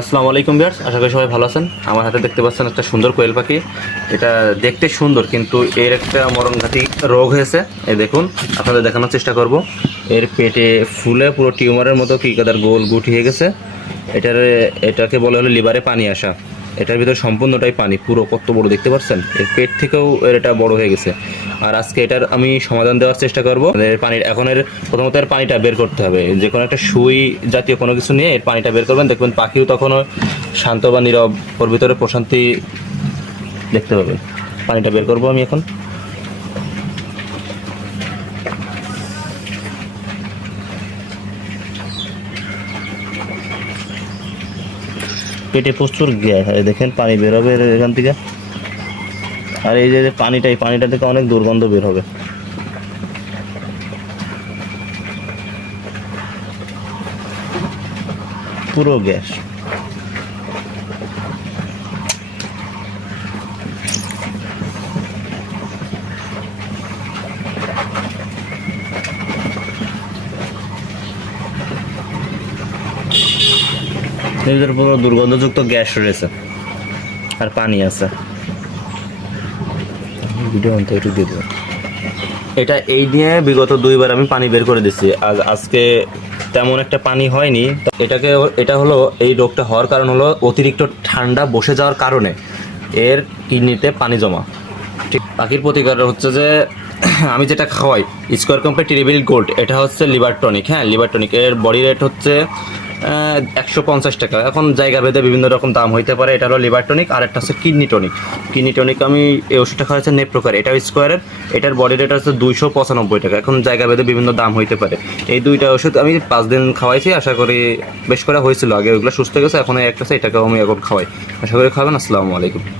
আসসালামু আলাইকুম বিয়ার্স আশা করি সবাই ভালো আছেন। আমার হাতে দেখতে পাচ্ছেন একটা সুন্দর কোয়েল পাখি। এটা দেখতে সুন্দর, কিন্তু এর একটা মরণঘাতী রোগ হয়েছে। এই দেখুন, আপনাদের দেখানোর চেষ্টা করব। এর পেটে ফুলে পুরো টিউমারের মতো কি কাদার গোল গুটি হয়ে গেছে। এটার, এটাকে বলে হলো লিভারে পানি আসা। এটার ভিতরে সম্পূর্ণটাই পানি, পুরো কত বড় দেখতে পাচ্ছেন? এর পেট থেকেও এর এটা বড় হয়ে গেছে। আর আজকে এটার আমি সমাধান দেওয়ার চেষ্টা করব। এর পানির এখন এর প্রথমত এর পানিটা বের করতে হবে। যে কোনো একটা সুই জাতীয় কোনো কিছু নিয়ে এর পানিটা বের করবেন। দেখবেন পাখিও তখনও শান্ত বা নীরব ওর ভিতরে প্রশান্তি দেখতে পাবেন পানিটা বের করব আমি এখন। পেটে প্রচুর গ্যাস। দেখেন, পানি বের হবে এখান থেকে। আর এই যে যে পানিটা, এই পানিটা থেকে অনেক দুর্গন্ধ বের হবে। পুরো গ্যাস। এর পুরো দুর্গন্ধযুক্ত গ্যাস রয়েছে আর পানি আছে। ভিডিও অন্ত একটু দিয়ে দেবো এটা এই নিয়ে বিগত দুইবার আমি পানি বের করে দিচ্ছি আজ আজকে তেমন একটা পানি হয়নি। এটাকে এটা হলো এই রোগটা হওয়ার কারণ হলো অতিরিক্ত ঠান্ডা বসে যাওয়ার কারণে এর কিডনিতে পানি জমা। ঠিক পাখির প্রতিকার হচ্ছে যে আমি যেটা খাওয়াই স্কোয়ার কোম্পানি টিরিবিল গোল্ড এটা হচ্ছে লিভার টনিক হ্যাঁ লিভার টনিক এর বডি রেট হচ্ছে একশো পঞ্চাশ টাকা। এখন জায়গা ভেদে বিভিন্ন রকম দাম হইতে পারে। এটা হলো লিভার টনিক আর একটা হচ্ছে কিডনি টনিক কিডনি টনিক আমি এই ওষুধটা খাওয়াচ্ছি নেপ্রোকার এটা স্কোয়ারের এটার বডি রেট হচ্ছে দুইশো পঁচানব্বই টাকা। এখন জায়গা ভেদে বিভিন্ন দাম হইতে পারে। এই দুইটা ওষুধ আমি পাঁচ দিন খাওয়াইছি। আশা করি বেশ করা হয়েছিল। আগে ওইগুলো সুস্থ গেছে। এখন একটা এটাকেও আমি এখন খাওয়াই। আশা করি খাবেন। আসসালামু আলাইকুম।